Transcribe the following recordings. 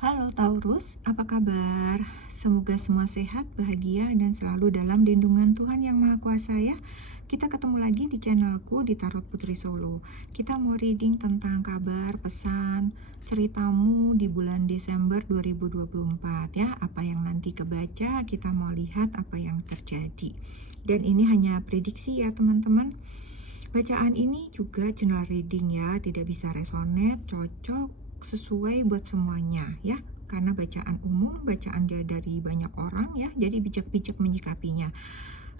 Halo Taurus, apa kabar? Semoga semua sehat, bahagia, dan selalu dalam lindungan Tuhan Yang Maha Kuasa ya. Kita ketemu lagi di channelku di Tarot Putri Solo. Kita mau reading tentang kabar, pesan, ceritamu di bulan Desember 2024 ya. Apa yang nanti kebaca, kita mau lihat apa yang terjadi. Dan ini hanya prediksi ya teman-teman. Bacaan ini juga general reading ya, tidak bisa resonate, cocok, sesuai buat semuanya ya. Karena bacaan umum, bacaan dia dari banyak orang ya, jadi bijak-bijak menyikapinya.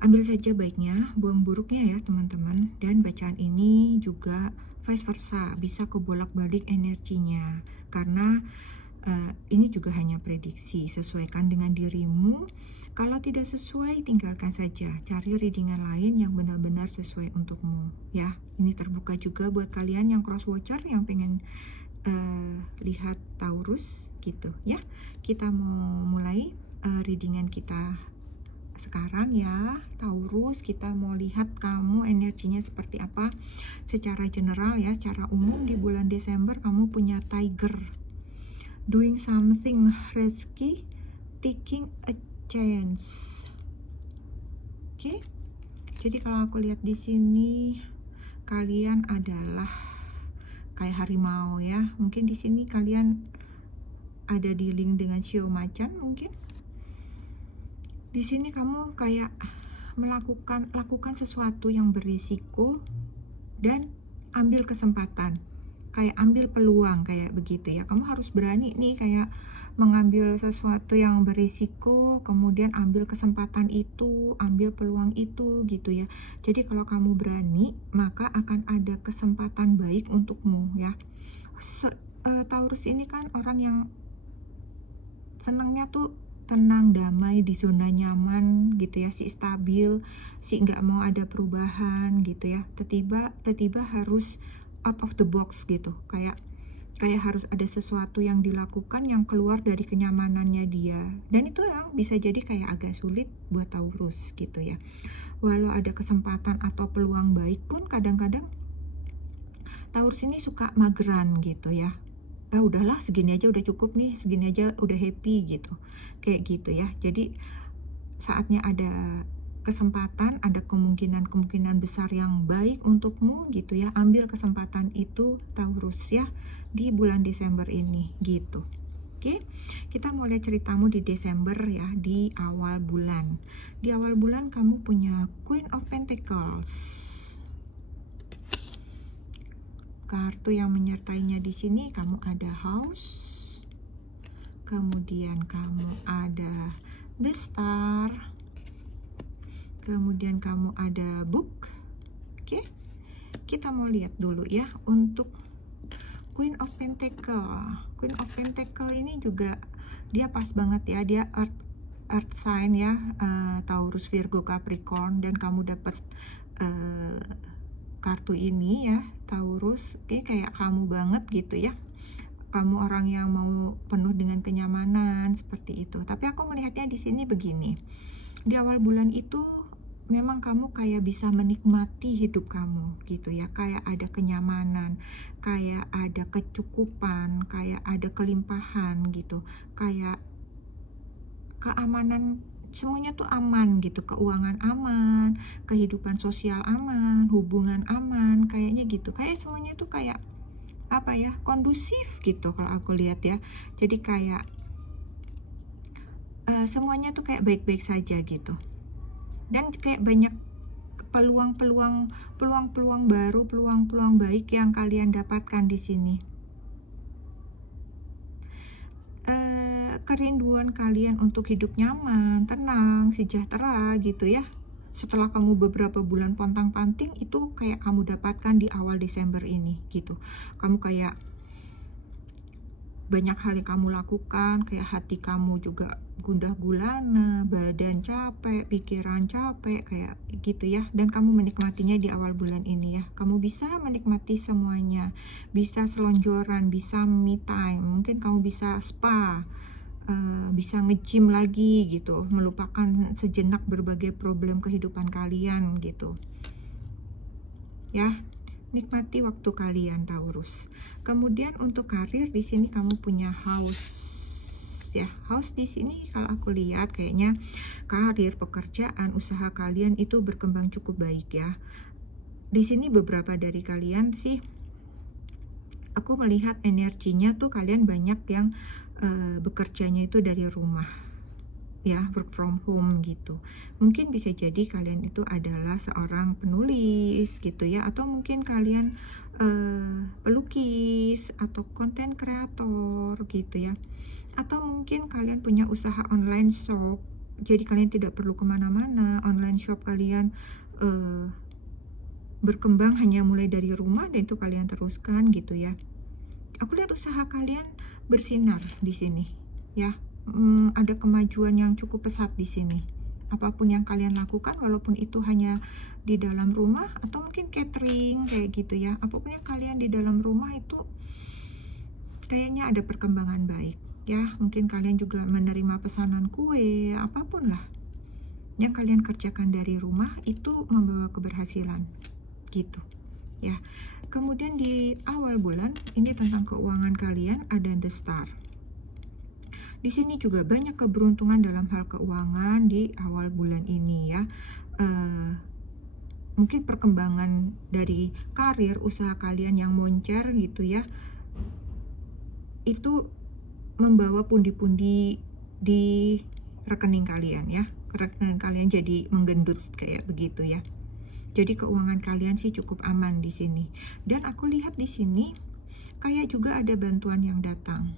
Ambil saja baiknya, buang buruknya ya teman-teman. Dan bacaan ini juga vice versa, bisa kebolak-balik energinya. Karena ini juga hanya prediksi, sesuaikan dengan dirimu. Kalau tidak sesuai, tinggalkan saja. Cari readingan lain yang benar-benar sesuai untukmu ya. Ini terbuka juga buat kalian yang cross watcher yang pengen lihat Taurus gitu ya. Kita mau mulai readingan kita sekarang ya. Taurus, kita mau lihat kamu energinya seperti apa secara general ya. Secara umum di bulan Desember kamu punya Tiger, doing something risky, taking a chance. Oke. Jadi kalau aku lihat di sini kalian adalah kayak harimau ya. Mungkin di sini kalian ada dealing dengan shio macan mungkin. Di sini kamu kayak lakukan sesuatu yang berisiko dan ambil kesempatan. Kayak ambil peluang kayak begitu ya. Kamu harus berani nih kayak mengambil sesuatu yang berisiko, kemudian ambil kesempatan itu, ambil peluang itu gitu ya. Jadi kalau kamu berani, maka akan ada kesempatan baik untukmu ya. Taurus ini kan orang yang senangnya tuh tenang, damai, di zona nyaman gitu ya, si stabil, si nggak mau ada perubahan gitu ya. Tiba-tiba harus out of the box gitu, kayak harus ada sesuatu yang dilakukan yang keluar dari kenyamanannya dia, dan itu yang bisa jadi kayak agak sulit buat Taurus gitu ya. Walau ada kesempatan atau peluang baik pun kadang-kadang Taurus ini suka mageran gitu ya. Udahlah segini aja udah cukup nih, segini aja udah happy gitu, kayak gitu ya. Jadi saatnya ada kesempatan, ada kemungkinan besar yang baik untukmu gitu ya. Ambil kesempatan itu Taurus ya di bulan Desember ini gitu. Oke, kita mau lihat ceritamu di Desember ya, di awal bulan. Di awal bulan kamu punya Queen of Pentacles. Kartu yang menyertainya di sini kamu ada House, kemudian kamu ada The Star, kemudian kamu ada Book. Oke, kita mau lihat dulu ya untuk Queen of Pentacle. Queen of Pentacle ini juga dia pas banget ya, dia earth sign ya, Taurus, Virgo, Capricorn, dan kamu dapat kartu ini ya Taurus. Ini kayak kamu banget gitu ya. Kamu orang yang mau penuh dengan kenyamanan seperti itu. Tapi aku melihatnya di sini begini. Di awal bulan itu memang kamu kayak bisa menikmati hidup kamu gitu ya. Kayak ada kenyamanan, kayak ada kecukupan, kayak ada kelimpahan gitu. Kayak keamanan, semuanya tuh aman gitu, keuangan aman, kehidupan sosial aman, hubungan aman, kayaknya gitu. Kayak semuanya tuh kayak apa ya, kondusif gitu kalau aku lihat ya. Jadi kayak semuanya tuh kayak baik-baik saja gitu. Dan kayak banyak peluang baru, peluang baik yang kalian dapatkan di sini. Kerinduan kalian untuk hidup nyaman, tenang, sejahtera gitu ya. Setelah kamu beberapa bulan pontang-panting, itu kayak kamu dapatkan di awal Desember ini gitu. Kamu kayak banyak hal yang kamu lakukan, kayak hati kamu juga gundah gulana, badan capek, pikiran capek, kayak gitu ya. Dan kamu menikmatinya di awal bulan ini ya. Kamu bisa menikmati semuanya, bisa selonjoran, bisa me time, mungkin kamu bisa spa, bisa nge-gym lagi gitu, melupakan sejenak berbagai problem kehidupan kalian gitu ya. Nikmati waktu kalian Taurus. Kemudian untuk karir di sini kamu punya House. house ya. House di sini kalau aku lihat kayaknya karir, pekerjaan, usaha kalian itu berkembang cukup baik ya. Di sini beberapa dari kalian sih aku melihat energinya tuh kalian banyak yang bekerjanya itu dari rumah ya, work from home gitu. Mungkin bisa jadi kalian itu adalah seorang penulis gitu ya, atau mungkin kalian pelukis atau konten kreator gitu ya, atau mungkin kalian punya usaha online shop, jadi kalian tidak perlu kemana-mana, online shop kalian berkembang hanya mulai dari rumah dan itu kalian teruskan gitu ya. Aku lihat usaha kalian bersinar di sini ya. Ada kemajuan yang cukup pesat di sini. Apapun yang kalian lakukan, walaupun itu hanya di dalam rumah atau mungkin catering kayak gitu ya. Apapun yang kalian di dalam rumah itu kayaknya ada perkembangan baik ya. Mungkin kalian juga menerima pesanan kue, apapun lah yang kalian kerjakan dari rumah itu membawa keberhasilan gitu ya. Kemudian di awal bulan ini tentang keuangan kalian ada the star. Di sini juga banyak keberuntungan dalam hal keuangan di awal bulan ini ya. Mungkin perkembangan dari karir, usaha kalian yang moncer gitu ya, itu membawa pundi-pundi di rekening kalian ya. Rekening kalian jadi menggendut kayak begitu ya. Jadi keuangan kalian sih cukup aman di sini. Dan aku lihat di sini kayak juga ada bantuan yang datang.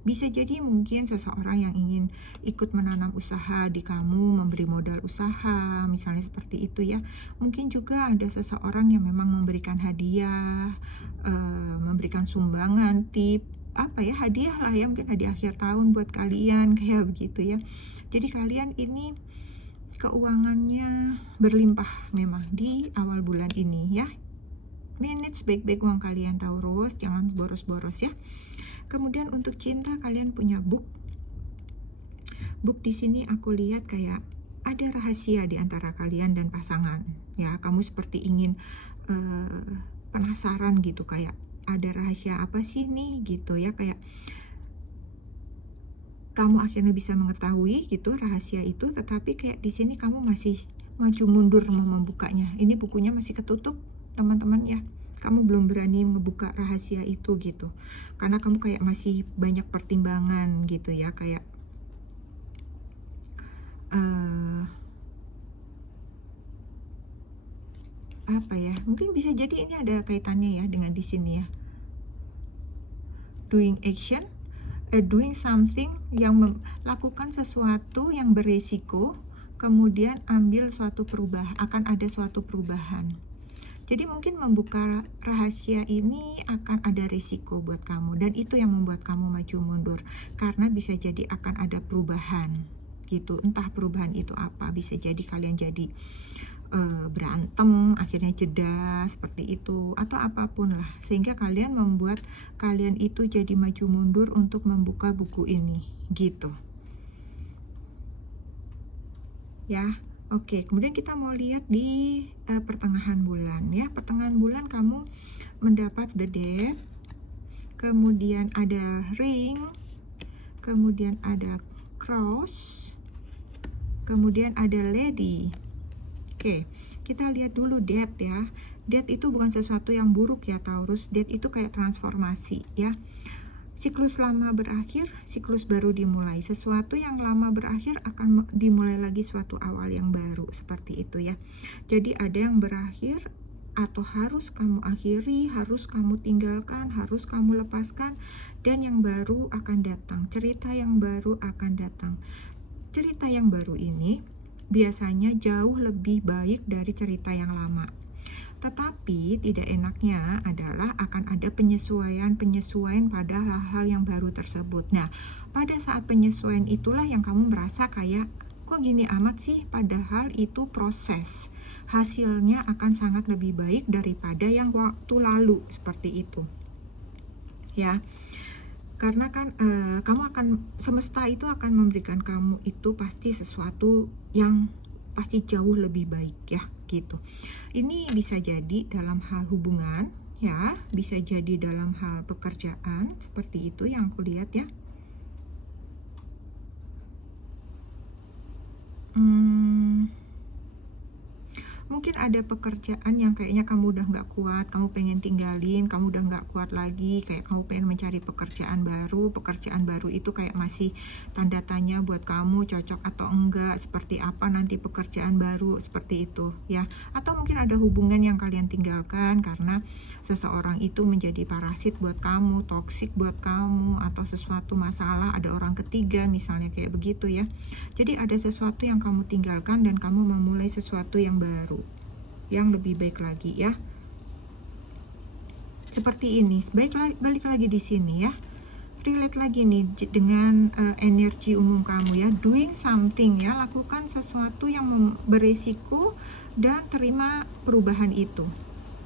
Bisa jadi mungkin seseorang yang ingin ikut menanam usaha di kamu, memberi modal usaha, misalnya seperti itu ya. Mungkin juga ada seseorang yang memang memberikan hadiah, memberikan sumbangan, tip, apa ya, hadiah lah ya, mungkin hadiah akhir tahun buat kalian, kayak begitu ya. Jadi kalian ini keuangannya berlimpah memang di awal bulan ini ya. Manage baik-baik uang kalian Taurus, jangan boros-boros ya. Kemudian untuk cinta kalian punya book. Book di sini aku lihat kayak ada rahasia di antara kalian dan pasangan ya. Kamu seperti ingin penasaran gitu, kayak ada rahasia apa sih nih gitu ya, kayak kamu akhirnya bisa mengetahui gitu rahasia itu, tetapi kayak di sini kamu masih maju mundur mau membukanya. Ini bukunya masih ketutup, teman-teman ya. Kamu belum berani ngebuka rahasia itu gitu. Karena kamu kayak masih banyak pertimbangan gitu ya, kayak apa ya? Mungkin bisa jadi ini ada kaitannya ya dengan di sini ya. Doing action, doing something, yang melakukan sesuatu yang beresiko, kemudian ambil suatu perubahan, akan ada suatu perubahan. Jadi mungkin membuka rahasia ini akan ada risiko buat kamu, dan itu yang membuat kamu maju mundur, karena bisa jadi akan ada perubahan gitu. Entah perubahan itu apa, bisa jadi kalian jadi berantem, akhirnya jeda seperti itu, atau apapun lah, sehingga kalian membuat kalian itu jadi maju mundur untuk membuka buku ini gitu ya. Oke, kemudian kita mau lihat di pertengahan bulan ya. Pertengahan bulan kamu mendapat the death, kemudian ada ring, kemudian ada cross, kemudian ada lady. Oke, kita lihat dulu death ya. Death itu bukan sesuatu yang buruk ya Taurus. Death itu kayak transformasi ya. Siklus lama berakhir, siklus baru dimulai. Sesuatu yang lama berakhir akan dimulai lagi suatu awal yang baru, seperti itu ya. Jadi ada yang berakhir atau harus kamu akhiri, harus kamu tinggalkan, harus kamu lepaskan, dan yang baru akan datang. Cerita yang baru akan datang. Cerita yang baru ini biasanya jauh lebih baik dari cerita yang lama. Tetapi tidak enaknya adalah akan ada penyesuaian pada hal-hal yang baru tersebut. Nah, pada saat penyesuaian itulah yang kamu merasa kayak, kok gini amat sih? Padahal itu proses. Hasilnya akan sangat lebih baik daripada yang waktu lalu, seperti itu. Ya. Karena kan kamu akan, semesta itu akan memberikan kamu itu pasti sesuatu yang pasti jauh lebih baik ya gitu. Ini bisa jadi dalam hal hubungan ya, bisa jadi dalam hal pekerjaan, seperti itu yang aku lihat ya. Hmm, Mungkin ada pekerjaan yang kayaknya kamu udah nggak kuat, kamu pengen tinggalin, kamu udah nggak kuat lagi, kayak kamu pengen mencari pekerjaan baru itu kayak masih tanda tanya buat kamu cocok atau enggak, seperti apa nanti pekerjaan baru, seperti itu ya. Atau mungkin ada hubungan yang kalian tinggalkan karena seseorang itu menjadi parasit buat kamu, toksik buat kamu, atau sesuatu masalah, ada orang ketiga misalnya kayak begitu ya. Jadi ada sesuatu yang kamu tinggalkan dan kamu memulai sesuatu yang baru, yang lebih baik lagi ya. Seperti ini. Balik lagi di sini ya. Relate lagi nih dengan energi umum kamu ya. Doing something ya, lakukan sesuatu yang beresiko dan terima perubahan itu.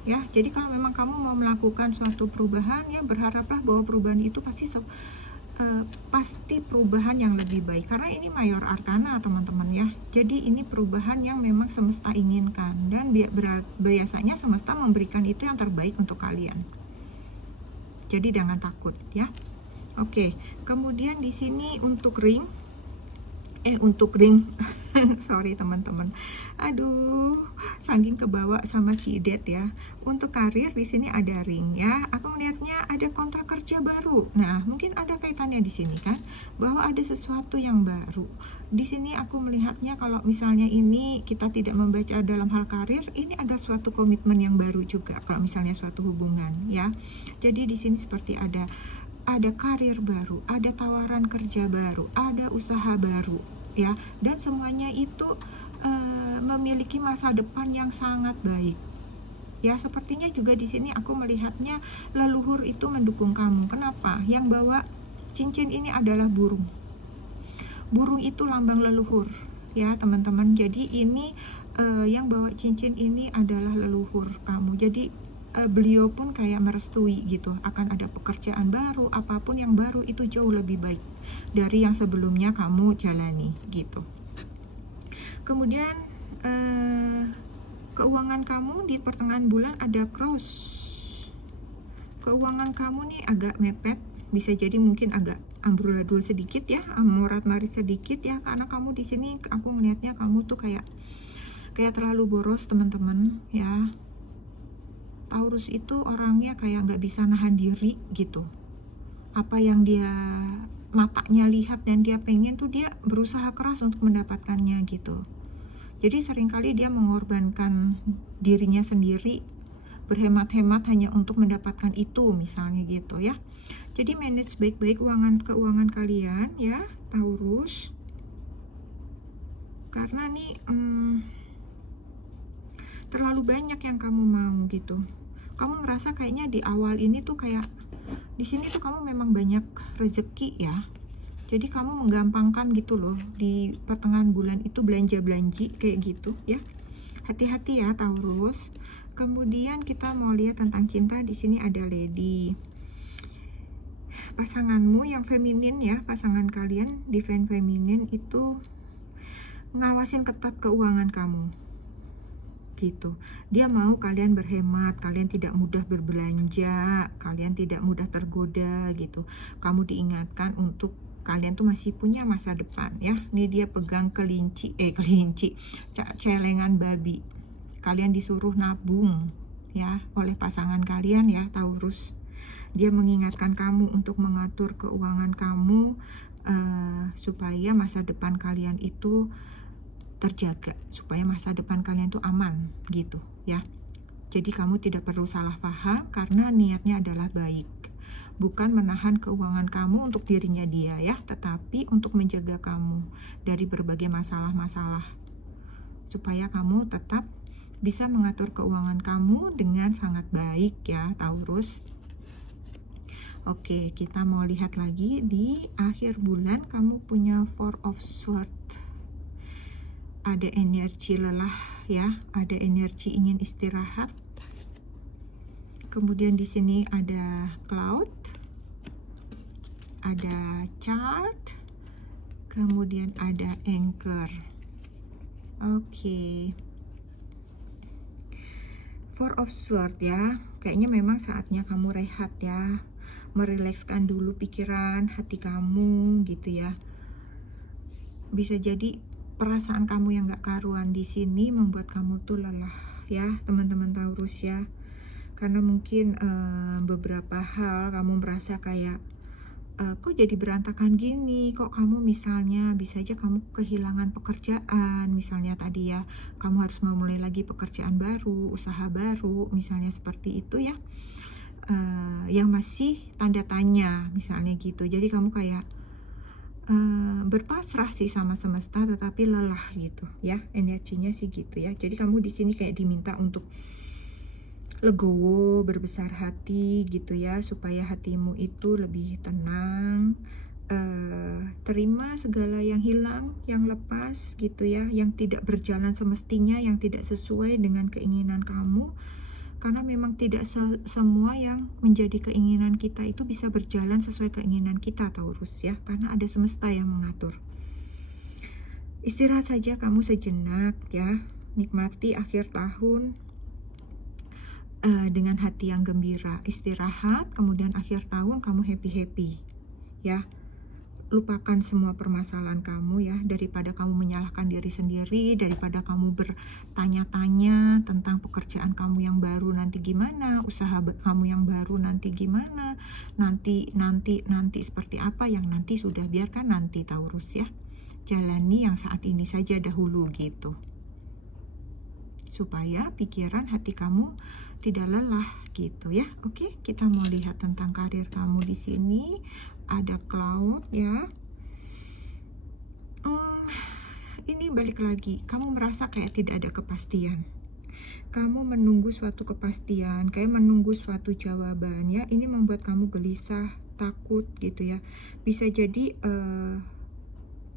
Ya, jadi kalau memang kamu mau melakukan suatu perubahan ya, berharaplah bahwa perubahan itu pasti perubahan yang lebih baik, karena ini mayor arkana teman-teman ya. Jadi ini perubahan yang memang semesta inginkan, dan biasanya semesta memberikan itu yang terbaik untuk kalian. Jadi jangan takut ya. Oke, kemudian di sini untuk ring sorry teman-teman, aduh saking kebawa sama si Ded ya. Untuk karir di sini ada ring ya, aku melihatnya ada kontrak kerja baru. Nah mungkin ada kaitannya di sini kan, bahwa ada sesuatu yang baru di sini. Aku melihatnya kalau misalnya ini kita tidak membaca dalam hal karir, ini ada suatu komitmen yang baru juga kalau misalnya suatu hubungan ya. Jadi di sini seperti ada karir baru, ada tawaran kerja baru, ada usaha baru ya, dan semuanya itu memiliki masa depan yang sangat baik ya. Sepertinya juga di sini aku melihatnya leluhur itu mendukung kamu. Kenapa? Yang bawa cincin ini adalah burung. Burung itu lambang leluhur ya teman-teman. Jadi ini yang bawa cincin ini adalah leluhur kamu. Jadi beliau pun kayak merestui gitu, akan ada pekerjaan baru, apapun yang baru itu jauh lebih baik dari yang sebelumnya kamu jalani gitu. Kemudian keuangan kamu di pertengahan bulan ada cross. Keuangan kamu nih agak mepet, bisa jadi mungkin agak amburadul sedikit ya, morat-marit sedikit ya, karena kamu di sini aku melihatnya kamu tuh kayak terlalu boros teman-teman ya. Taurus itu orangnya kayak nggak bisa nahan diri gitu. Apa yang dia matanya lihat dan dia pengen tuh dia berusaha keras untuk mendapatkannya gitu. Jadi seringkali dia mengorbankan dirinya sendiri, berhemat-hemat hanya untuk mendapatkan itu misalnya gitu ya. Jadi manage baik-baik keuangan kalian ya Taurus. Karena nih terlalu banyak yang kamu mau gitu. Kamu merasa kayaknya di awal ini tuh kayak di sini tuh kamu memang banyak rezeki ya. Jadi kamu menggampangkan gitu loh di pertengahan bulan itu belanja-belanji kayak gitu ya. Hati-hati ya Taurus. Kemudian kita mau lihat tentang cinta. Di sini ada Lady. Pasanganmu yang feminin ya, pasangan kalian divine feminin itu ngawasin ketat keuangan kamu gitu. Dia mau kalian berhemat, kalian tidak mudah berbelanja, kalian tidak mudah tergoda gitu. Kamu diingatkan untuk kalian tuh masih punya masa depan ya. Ini dia pegang celengan babi. Kalian disuruh nabung ya oleh pasangan kalian ya Taurus. Dia mengingatkan kamu untuk mengatur keuangan kamu supaya masa depan kalian itu terjaga, supaya masa depan kalian tuh aman gitu ya. Jadi kamu tidak perlu salah paham karena niatnya adalah baik, bukan menahan keuangan kamu untuk dirinya dia ya, tetapi untuk menjaga kamu dari berbagai masalah-masalah, supaya kamu tetap bisa mengatur keuangan kamu dengan sangat baik ya Taurus. Oke, kita mau lihat lagi di akhir bulan kamu punya Four of Swords. Ada energi lelah ya, ada energi ingin istirahat. Kemudian di sini ada Cloud, ada Chart, kemudian ada Anchor. Oke. Four of Swords ya, kayaknya memang saatnya kamu rehat ya, merilekskan dulu pikiran, hati kamu gitu ya. Bisa jadi perasaan kamu yang gak karuan di sini membuat kamu tuh lelah ya, teman-teman Taurus ya. Karena mungkin beberapa hal kamu merasa kayak kok jadi berantakan gini, kok kamu misalnya bisa aja kamu kehilangan pekerjaan, misalnya tadi ya, kamu harus memulai lagi pekerjaan baru, usaha baru, misalnya seperti itu ya, yang masih tanda tanya, misalnya gitu. Jadi kamu kayak berpasrah sih sama semesta, tetapi lelah gitu ya, energinya sih gitu ya. Jadi kamu di sini kayak diminta untuk legowo, berbesar hati gitu ya, supaya hatimu itu lebih tenang, terima segala yang hilang, yang lepas gitu ya, yang tidak berjalan semestinya, yang tidak sesuai dengan keinginan kamu. Karena memang tidak semua yang menjadi keinginan kita itu bisa berjalan sesuai keinginan kita, Taurus ya, karena ada semesta yang mengatur. Istirahat saja kamu sejenak ya, nikmati akhir tahun dengan hati yang gembira. Istirahat, kemudian akhir tahun kamu happy-happy ya. Lupakan semua permasalahan kamu ya, daripada kamu menyalahkan diri sendiri, daripada kamu bertanya-tanya tentang pekerjaan kamu yang baru nanti gimana, usaha kamu yang baru nanti gimana, nanti seperti apa, yang nanti sudah biarkan nanti, Taurus ya. Jalani yang saat ini saja dahulu gitu, supaya pikiran hati kamu tidak lelah gitu ya. Oke, kita mau lihat tentang karir kamu di sini. Ada cloud ya. Ini balik lagi, kamu merasa kayak tidak ada kepastian. Kamu menunggu suatu kepastian, kayak menunggu suatu jawaban ya. Ini membuat kamu gelisah, takut gitu ya. Bisa jadi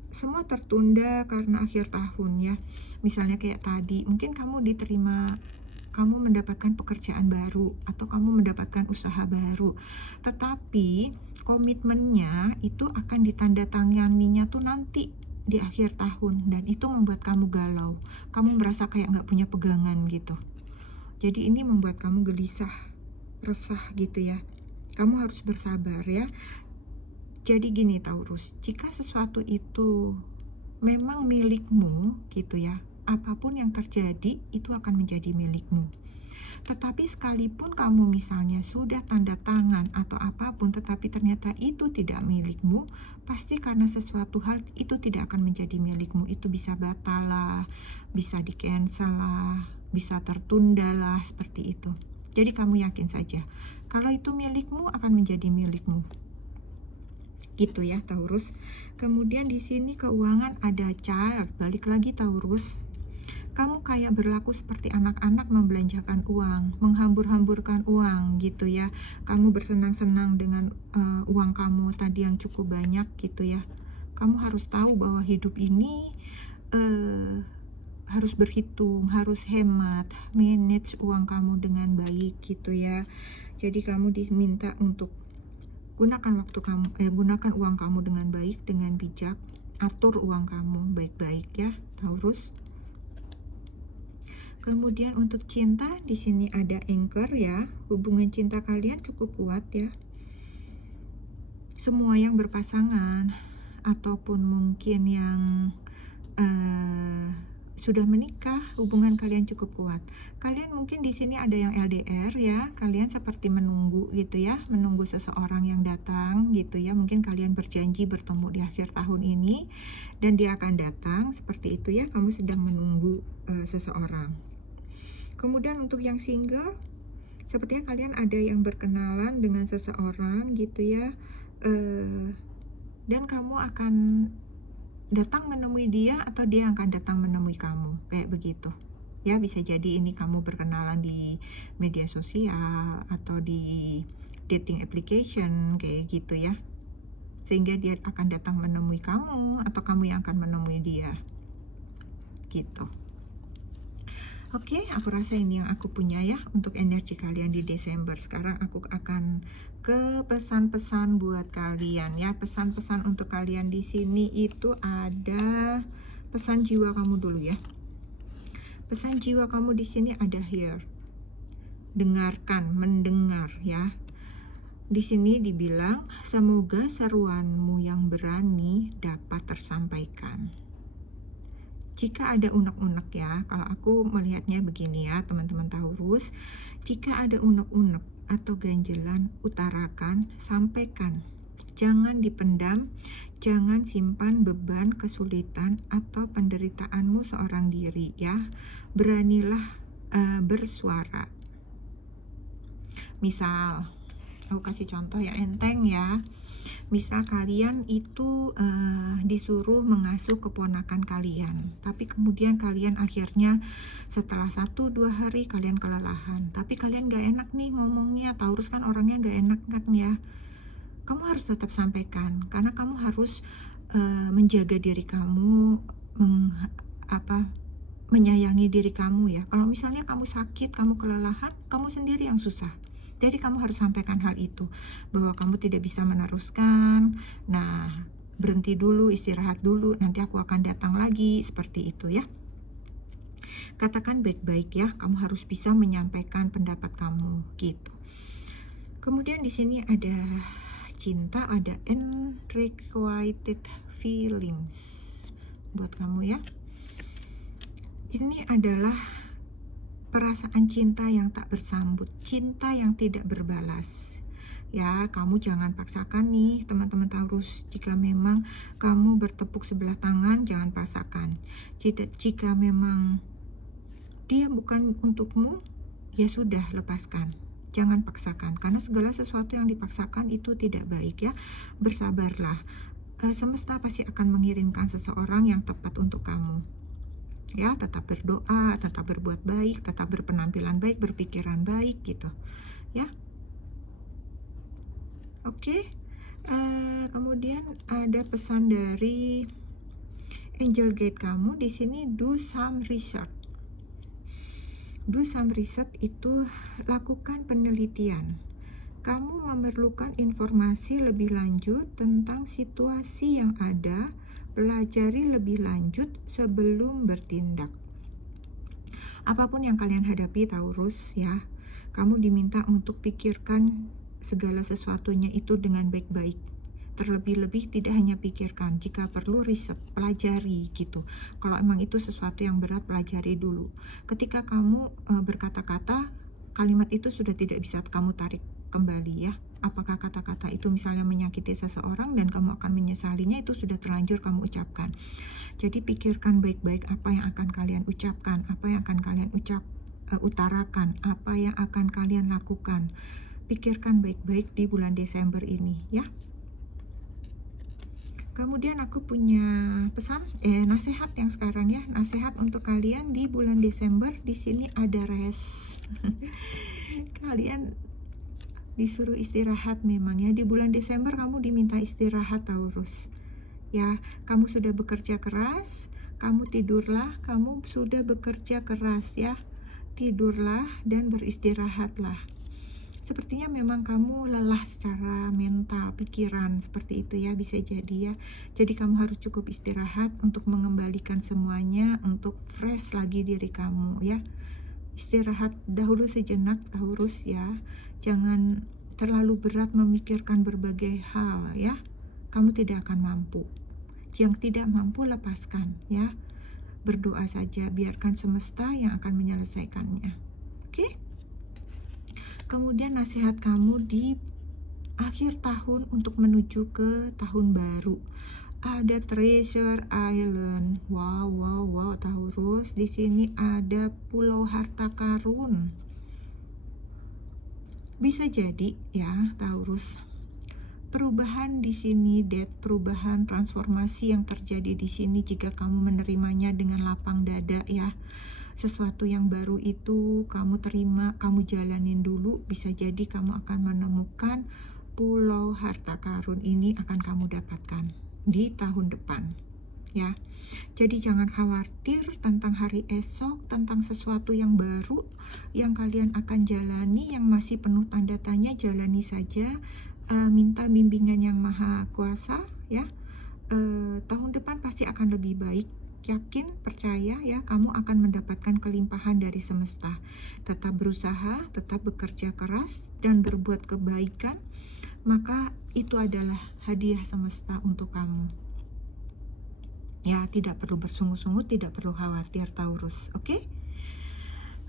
semua tertunda karena akhir tahun ya. Misalnya kayak tadi, mungkin kamu mendapatkan pekerjaan baru atau kamu mendapatkan usaha baru, tetapi komitmennya itu akan ditandatanganinya tuh nanti di akhir tahun, dan itu membuat kamu galau, kamu merasa kayak nggak punya pegangan gitu. Jadi ini membuat kamu gelisah, resah gitu ya. Kamu harus bersabar ya. Jadi gini Taurus, jika sesuatu itu memang milikmu gitu ya, apapun yang terjadi itu akan menjadi milikmu. Tetapi sekalipun kamu misalnya sudah tanda tangan atau apapun, tetapi ternyata itu tidak milikmu, pasti karena sesuatu hal itu tidak akan menjadi milikmu. Itu bisa batal lah, bisa di cancel lah, bisa tertunda lah, seperti itu. Jadi kamu yakin saja, kalau itu milikmu akan menjadi milikmu. Gitu ya Taurus. Kemudian di sini keuangan ada child, balik lagi Taurus. Kamu kayak berlaku seperti anak-anak membelanjakan uang, menghambur-hamburkan uang gitu ya. Kamu bersenang-senang dengan uang kamu tadi yang cukup banyak gitu ya. Kamu harus tahu bahwa hidup ini harus berhitung, harus hemat, manage uang kamu dengan baik gitu ya. Jadi kamu diminta untuk gunakan uang kamu dengan baik, dengan bijak. Atur uang kamu baik-baik ya, Taurus. Kemudian untuk cinta, di sini ada anchor ya. Hubungan cinta kalian cukup kuat ya. Semua yang berpasangan ataupun mungkin yang sudah menikah, hubungan kalian cukup kuat. Kalian mungkin di sini ada yang LDR ya. Kalian seperti menunggu gitu ya, menunggu seseorang yang datang gitu ya. Mungkin kalian berjanji bertemu di akhir tahun ini dan dia akan datang, seperti itu ya. Kamu sedang menunggu seseorang. Kemudian untuk yang single, sepertinya kalian ada yang berkenalan dengan seseorang gitu ya, dan kamu akan datang menemui dia atau dia akan datang menemui kamu, kayak begitu ya. Bisa jadi ini kamu berkenalan di media sosial atau di dating application kayak gitu ya, sehingga dia akan datang menemui kamu atau kamu yang akan menemui dia gitu. Oke, aku rasa ini yang aku punya ya untuk energi kalian di Desember. Sekarang aku akan ke pesan-pesan buat kalian ya. Pesan-pesan untuk kalian di sini itu ada pesan jiwa kamu dulu ya. Pesan jiwa kamu di sini ada hear. Dengarkan, mendengar ya. Di sini dibilang semoga seruanmu yang berani dapat tersampaikan. Jika ada unek-unek ya, kalau aku melihatnya begini ya, teman-teman Taurus, jika ada unek-unek atau ganjelan, utarakan, sampaikan. Jangan dipendam, jangan simpan beban, kesulitan, atau penderitaanmu seorang diri ya. Beranilah bersuara. Misal, aku kasih contoh ya, enteng ya. Misal kalian itu disuruh mengasuh keponakan kalian, tapi kemudian kalian akhirnya setelah 1-2 hari kalian kelelahan, tapi kalian gak enak nih ngomongnya. Taurus kan orangnya gak enak kan ya. Kamu harus tetap sampaikan, karena kamu harus menjaga diri kamu, menyayangi diri kamu ya. Kalau misalnya kamu sakit, kamu kelelahan, kamu sendiri yang susah. Jadi kamu harus sampaikan hal itu, bahwa kamu tidak bisa meneruskan. Nah, berhenti dulu, istirahat dulu, nanti aku akan datang lagi, seperti itu ya. Katakan baik-baik ya, kamu harus bisa menyampaikan pendapat kamu gitu. Kemudian di sini ada cinta, ada unrequited feelings buat kamu ya. Ini adalah perasaan cinta yang tak bersambut, cinta yang tidak berbalas. Ya, kamu jangan paksakan nih teman-teman Taurus. Jika memang kamu bertepuk sebelah tangan, jangan paksakan. Jika memang dia bukan untukmu, ya sudah, lepaskan. Jangan paksakan, karena segala sesuatu yang dipaksakan itu tidak baik ya. Bersabarlah. Semesta pasti akan mengirimkan seseorang yang tepat untuk kamu. Ya, tetap berdoa, tetap berbuat baik, tetap berpenampilan baik, berpikiran baik gitu ya. Oke. Kemudian ada pesan dari angel guide kamu di sini. Do some research. Do some research itu lakukan penelitian. Kamu memerlukan informasi lebih lanjut tentang situasi yang ada. Pelajari lebih lanjut sebelum bertindak. Apapun yang kalian hadapi Taurus ya, kamu diminta untuk pikirkan segala sesuatunya itu dengan baik-baik. Terlebih-lebih tidak hanya pikirkan, jika perlu riset, pelajari gitu. Kalau emang itu sesuatu yang berat, pelajari dulu. Ketika kamu berkata-kata, kalimat itu sudah tidak bisa kamu tarik kembali ya. Apakah kata-kata itu misalnya menyakiti seseorang dan kamu akan menyesalinya, itu sudah terlanjur kamu ucapkan. Jadi pikirkan baik-baik apa yang akan kalian ucapkan, apa yang akan kalian utarakan, apa yang akan kalian lakukan. Pikirkan baik-baik di bulan Desember ini ya. Kemudian aku punya pesan, nasihat yang sekarang ya, nasihat untuk kalian di bulan Desember. Di sini ada rest. Kalian disuruh istirahat memang ya. Di bulan Desember kamu diminta istirahat Taurus. Ya, kamu sudah bekerja keras, kamu tidurlah, kamu sudah bekerja keras ya. Tidurlah dan beristirahatlah. Sepertinya memang kamu lelah secara mental, pikiran, seperti itu ya, bisa jadi ya. Jadi kamu harus cukup istirahat untuk mengembalikan semuanya, untuk fresh lagi diri kamu ya. Istirahat dahulu sejenak Taurus ya. Jangan terlalu berat memikirkan berbagai hal ya. Kamu tidak akan mampu. Yang tidak mampu lepaskan ya. Berdoa saja, biarkan semesta yang akan menyelesaikannya. Oke? Kemudian nasihat kamu di akhir tahun untuk menuju ke tahun baru. Ada Treasure Island. Wow Taurus, di sini ada pulau harta karun. Bisa jadi ya Taurus, perubahan di sini, perubahan transformasi yang terjadi di sini jika kamu menerimanya dengan lapang dada ya. Sesuatu yang baru itu kamu terima, kamu jalanin dulu, bisa jadi kamu akan menemukan pulau harta karun ini akan kamu dapatkan di tahun depan ya. Jadi jangan khawatir tentang hari esok, tentang sesuatu yang baru yang kalian akan jalani, yang masih penuh tanda tanya. Jalani saja, minta bimbingan yang maha kuasa ya. Tahun depan pasti akan lebih baik. Yakin, percaya ya, kamu akan mendapatkan kelimpahan dari semesta. Tetap berusaha, tetap bekerja keras, dan berbuat kebaikan, maka itu adalah hadiah semesta untuk kamu Ya, tidak perlu bersungut-sungut, tidak perlu khawatir Taurus, oke?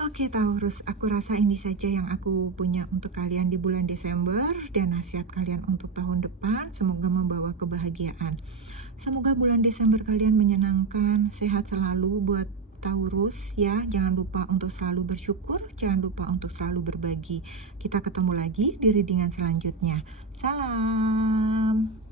Oke Taurus, aku rasa ini saja yang aku punya untuk kalian di bulan Desember dan nasihat kalian untuk tahun depan. Semoga membawa kebahagiaan. Semoga bulan Desember kalian menyenangkan, sehat selalu buat Taurus ya. Jangan lupa untuk selalu bersyukur, jangan lupa untuk selalu berbagi. Kita ketemu lagi di readingan selanjutnya. Salam.